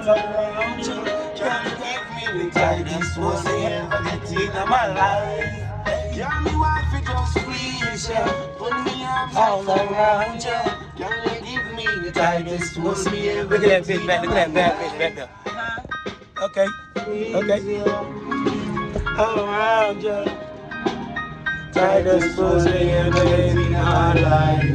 All around you, can't give me the tightest pussy ever get in my life. Yeah, me wife it just squeeze ya, put me arms all around ya. Can you give me the tightest pussy ever get in my life? Look at that bad bitch back there. Okay, okay. All around ya, tightest pussy ever get in my life.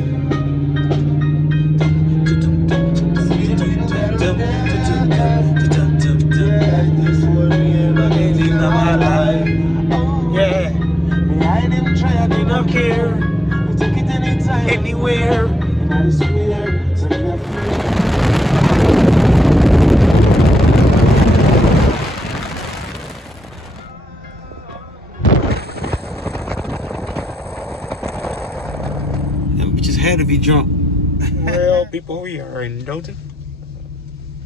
Here, we take it anytime, anywhere, and I swear, so we have them bitches had to be drunk. Well, people, we are in Dothan,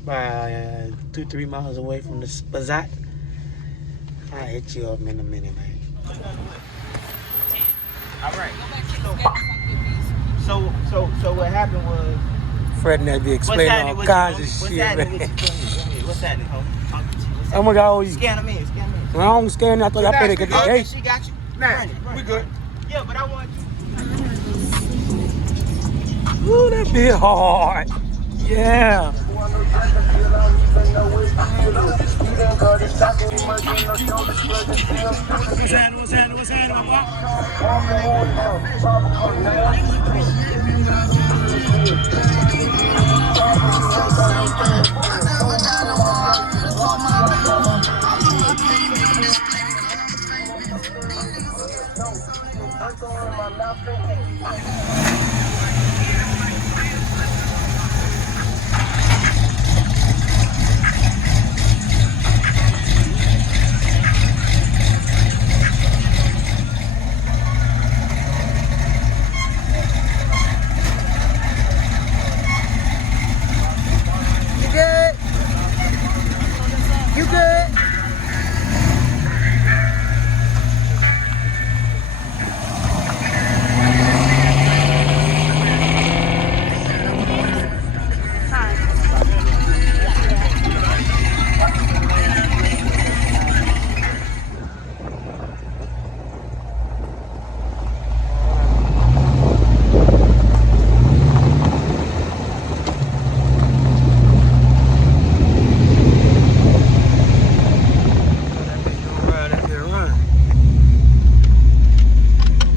by 2-3 miles away from the spazat. I'll hit you up in a minute, man. All right. So what happened was Fred and that be explaining all kinds of shit, man. What's happening, homie? Oh my God, scan them in. When I don't scan, I thought I better get the gate. She got you. Man, we good. Yeah, but I want you. Ooh, that be hard. Yeah. What's happening, my boy?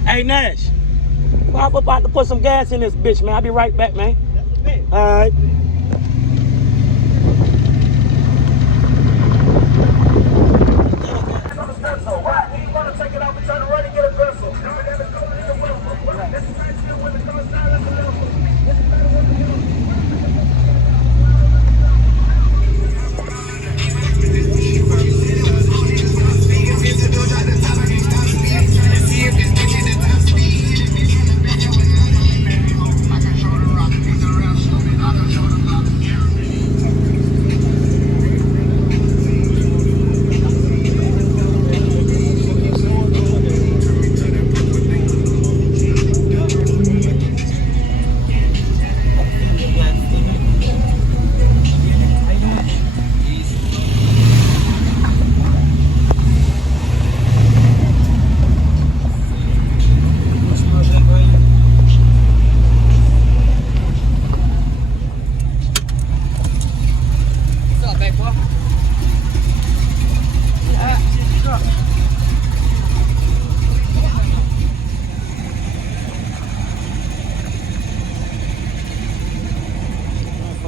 Hey Nash, I'm about to put some gas in this bitch, man. I'll be right back, man. All right.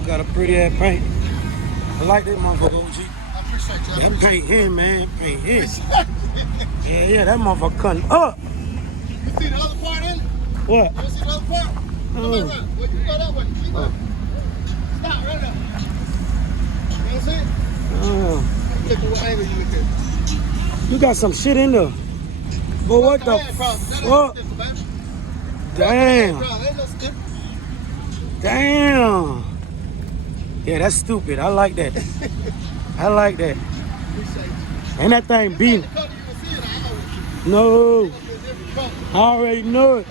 Got a pretty ass paint. I like that motherfucker, OG. I appreciate that. That paint here, man. Paint here. Yeah, that motherfucker cutting up. see the other part in it? What? You see the other part? Oh. Well, you go that way. Keep up. Stop right there. You see it? Oh. Look at what angle you look at. You got some shit in there. But what the fuck? Damn. Damn. Yeah, that's stupid. I like that. I like that. Ain't that thing beating? No. I already know it.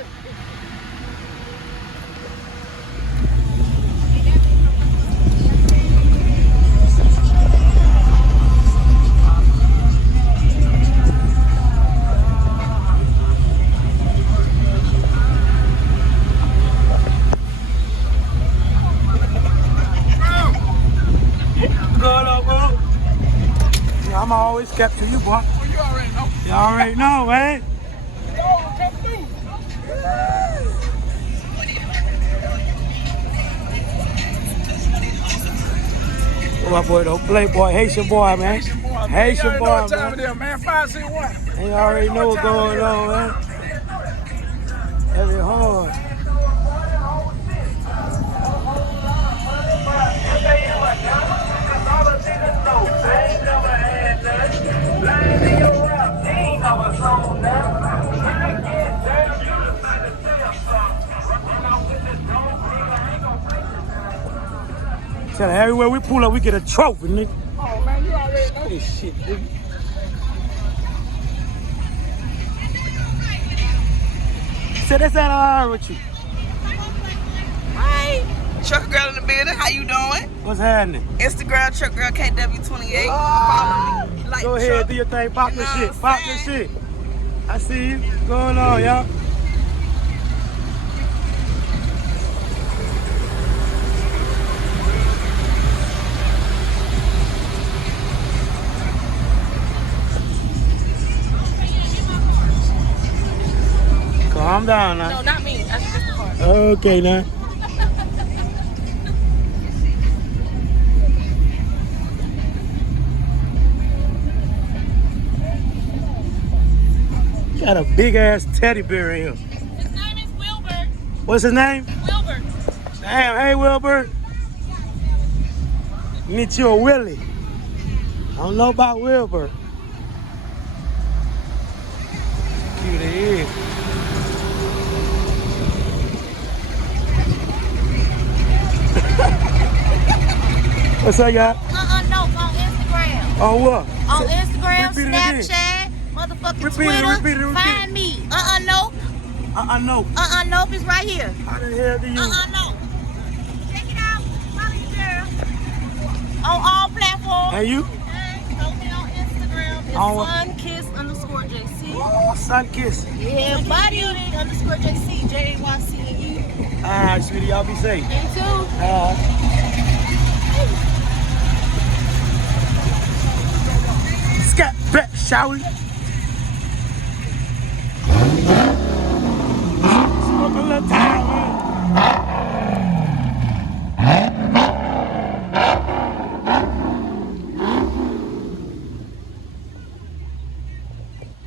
I'm always kept to you, boy. Well, you already know. You already know, man. Oh, my boy, though. Playboy, Haitian boy, man. Haitian boy, man. Time it is, man. 561. They already know what's going on, man. Heavy hard. Tell her everywhere we pull up, we get a trophy, nigga. Oh, man, you already know. This shit, dude. So that's not all right with you. Hi, Trucker Girl in the building. How you doing? What's happening? Instagram, Trucker Girl KW28. Follow me. Like Go ahead, do your thing. Pop your shit. Pop your shit. I see you. What's going on, y'all? Calm down now. No, not me. That's just the part. Okay, now. Got a big ass teddy bear in here. His name is Wilbur. What's his name? Wilbur. Damn, hey Wilbur. Meet you a Willie. I don't know about Wilbur. Cute he is. What's up, y'all? No, on Instagram. On what? On Instagram, Repeat it again. Snapchat, motherfucking Repeat it, Twitter. repeat it. Find me. Nope. No. Nope is right here. How the hell do you? Nope. Check it out. Follow your girl. On all platforms. And you? Follow me on Instagram. It's On what? sunkiss_JC. Oh, sun kiss. Yeah, body_JC. JAYCE. All right, sweetie, y'all be safe. You too. Scat back, shall we? Smoke a little time,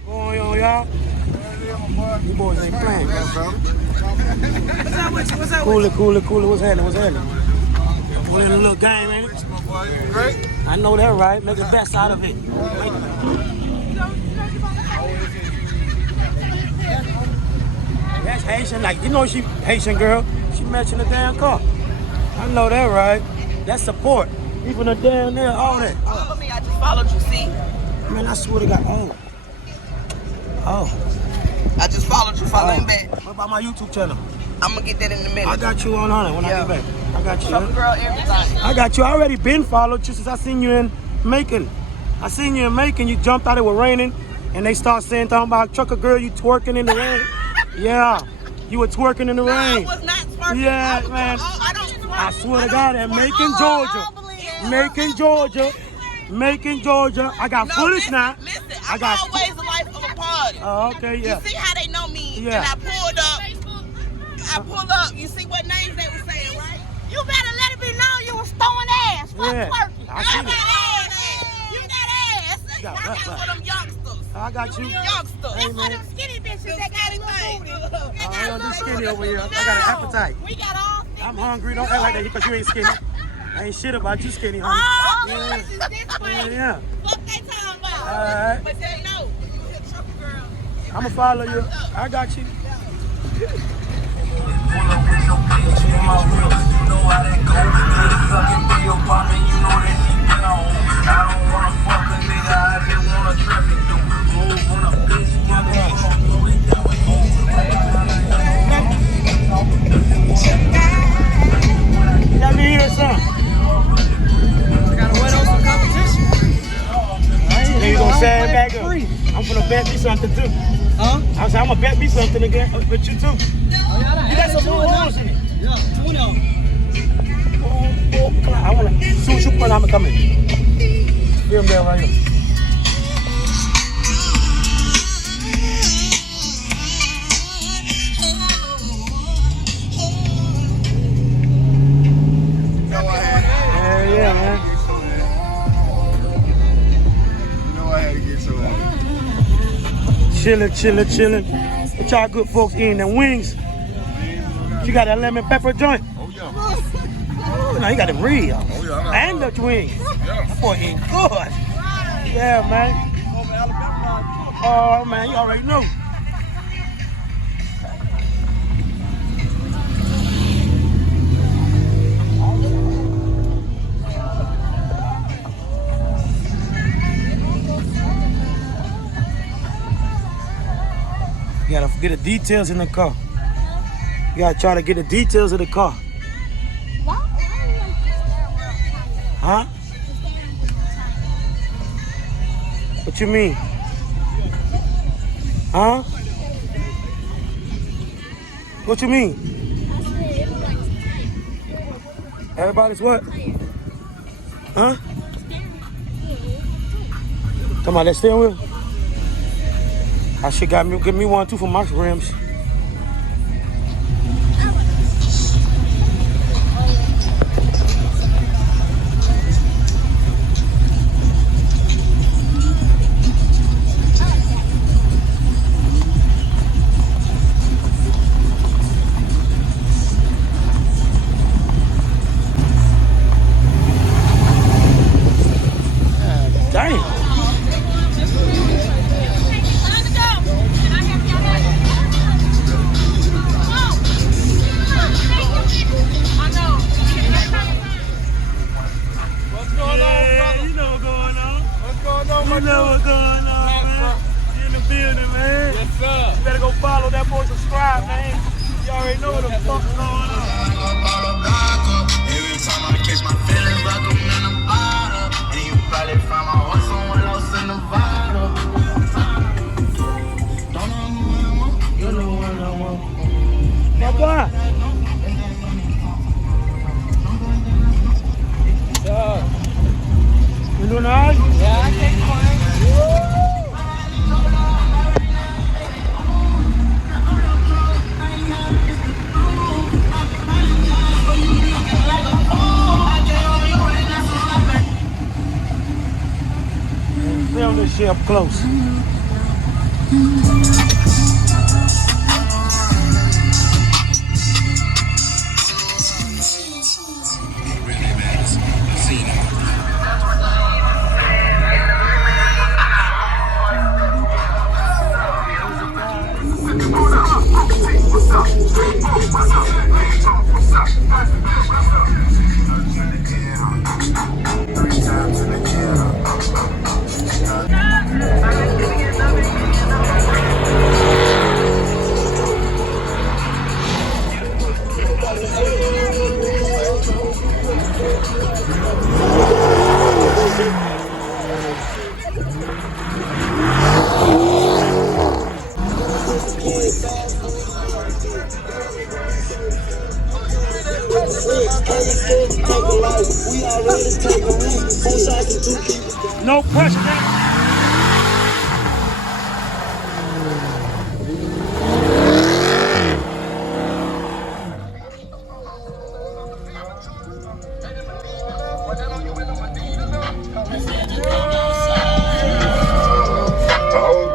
Going on, y'all. You boys ain't playing, bro. What's up with you? What's up with Cooler. What's happening? We're in a little game, ain't it? Great. I know that, right? Make the best out of it. That's Haitian, like, you know she Haitian girl. She matching the damn car. I know that, right? That's support. Even the damn there, all that. Follow me. I just followed you. See? Man, I swear to God. Oh. I just followed you. Follow him back. What about my YouTube channel? I'm gonna get that in a minute. I got you on it when I get back. I got you. Trucker Girl, everything. I got you. I already been followed you since I seen you in Macon. I seen you in Macon. You jumped out, it was raining, and they start saying talking about Trucker Girl, you twerking in the rain. Yeah, you were twerking in the No, I rain. was not twerking. Yeah, I was man. I don't twerk. I swear to God, in Macon, Georgia. Macon, Georgia. I got footage now. Listen, I I'm got always the life of a party. Oh, okay, yeah. You see how they know me? Yeah. And I pulled up. You see what names they were saying, right? You better let it be known you was throwing ass. Fuck Yeah. twerking. I see You it. got ass. You got ass. got I got butt. for them youngsters. I got you. Youngster. Hey, That's one man. of them skinny bitches that got a little booty. I don't do skinny over here. I got an appetite. We got all I'm hungry. Don't act like that because you ain't skinny. I ain't shit about you skinny, honey. all Yeah. bitches this way. Yeah. What they talking about? All right. But they know. You a trucker girl. I'm going to follow you. I got you. Let me hear some. I gotta win on some competition. Then you gonna sag back up. I'm gonna bet me something too. Huh? I said I'm gonna bet me something again with you too. Oh, yeah, You got some more holes in it. Yeah, 20 of them. Oh, I wanna see what you put. I'ma come in. Film there right here. Yeah, man. You know I had to get some of that. Chilling. What y'all good folks eating them wings? You got that lemon pepper joint? Oh, yeah. Oh, no, you got them real. Oh, yeah. And Dutch wings. Yeah. That boy eating good. Yeah, man. Oh, man, you already know. You gotta get the details in the car. You gotta try to get the details of the car. Huh? What you mean? Huh? What you mean? Everybody's what? Huh? Talking about that steering wheel? I should give me one too for my rims. Damn. You know what's going on, man. You in the building, man. Yes, sir. You better go follow that boy, subscribe, man. You already know what the fuck's going on. Every time I catch my feelings like I'm in a bottle, and you probably find my heart somewhere else in the bottle. Don't know who I want, you know what I want. My boy. You doing all right? Yeah, I can't find. Film this shit up close. No pressure, man. Oh,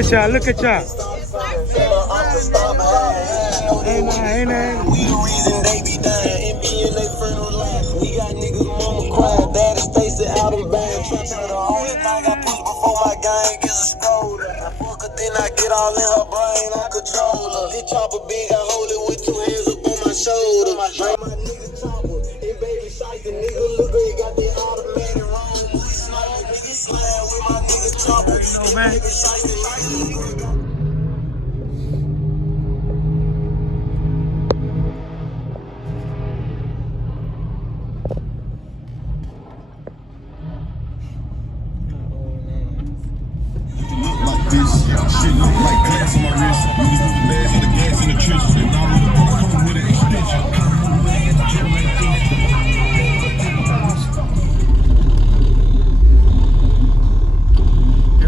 at y'all, look at y'all. Hey, man. We the reason they be dying. And me and they friend on life. We got niggas mama crying. Daddy Stacy out of band. The only thing I push before my gang gets a stroller. I fuck her, then I get all in her brain. I control her. This chopper big, I hold it with 2 hands up on my shoulder. My nigga chopper. And baby shite, the nigga look good. Got that automatic roll. We sniper, nigga slam with my nigga chopper. Baby shite, shit look like glass on my wrist. Niggas do the bags of the gas in the trenches. And all of the bullets come with an extension.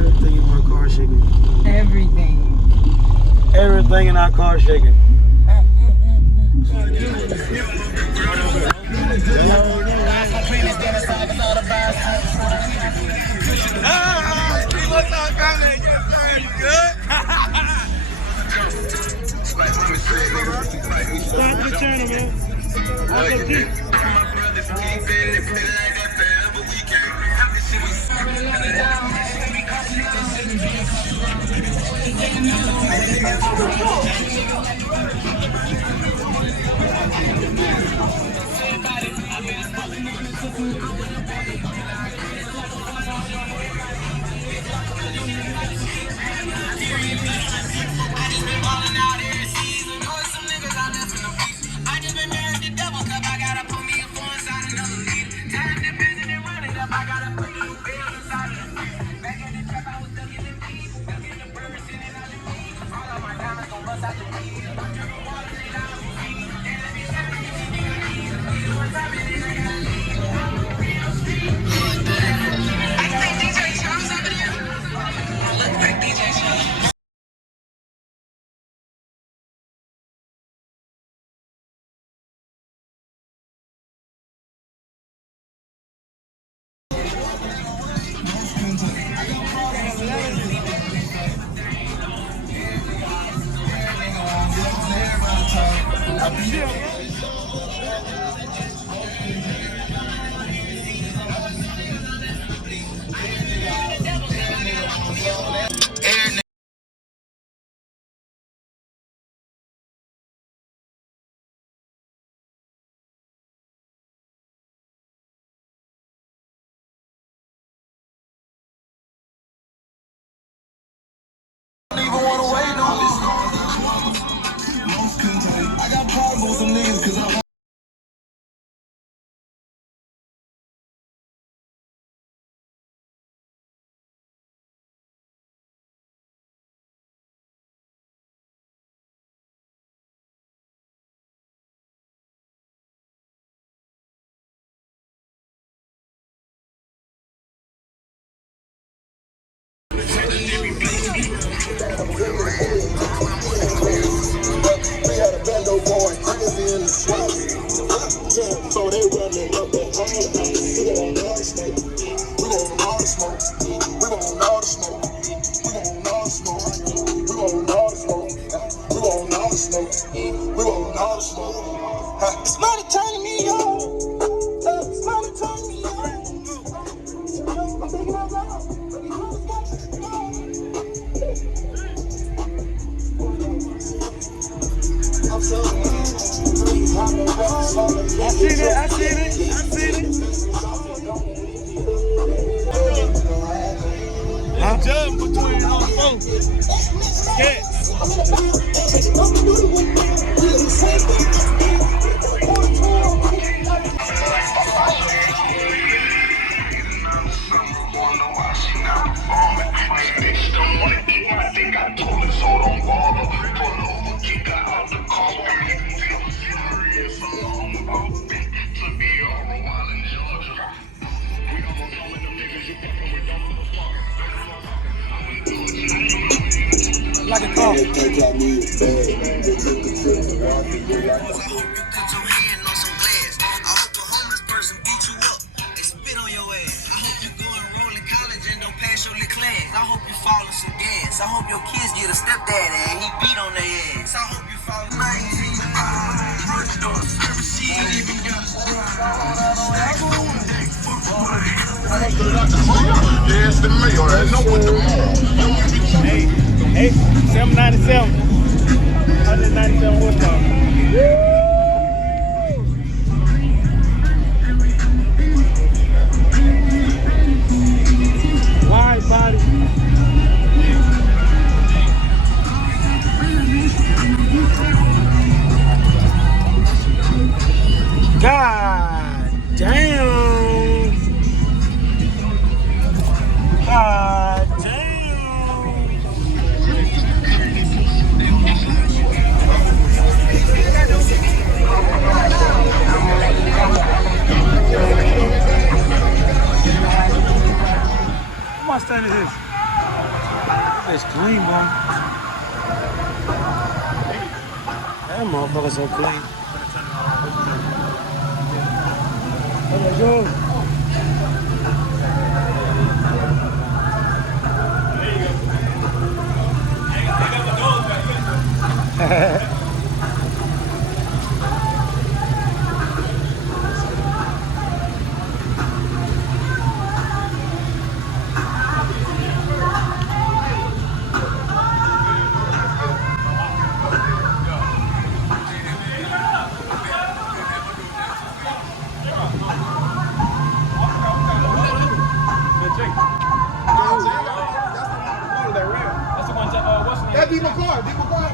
Everything in my car shaking. Everything. Everything in our car shaking. Stop the channel, man. I got problems with some niggas cause I'm we had a bando going crazy in the swamp. So they running up that hall. We want all the smoke. We want all the smoke. We want all the smoke. We want all the smoke. We want all the smoke. We want all the smoke. We want all the smoke. It's money turning me on. It's money turning me on. I'm thinking out loud. I seen it. I'm jumping between all folks. Yes. Like a car. I hope you put your hand on some glass. I hope a homeless person beat you up and spit on your ass. I hope you go and roll in college and don't pass your little class. I hope you fall in some gas. I hope your kids get a stepdaddy and he beat on their ass. I hope you fall 19. Yes, the mayor. I know what the Hey, 797. 197 horsepower. Wide body. God damn. God damn. How much time is this? It's clean, boy. That motherfucker's so clean. Let's go. That's Debo Clark. Debo Clark.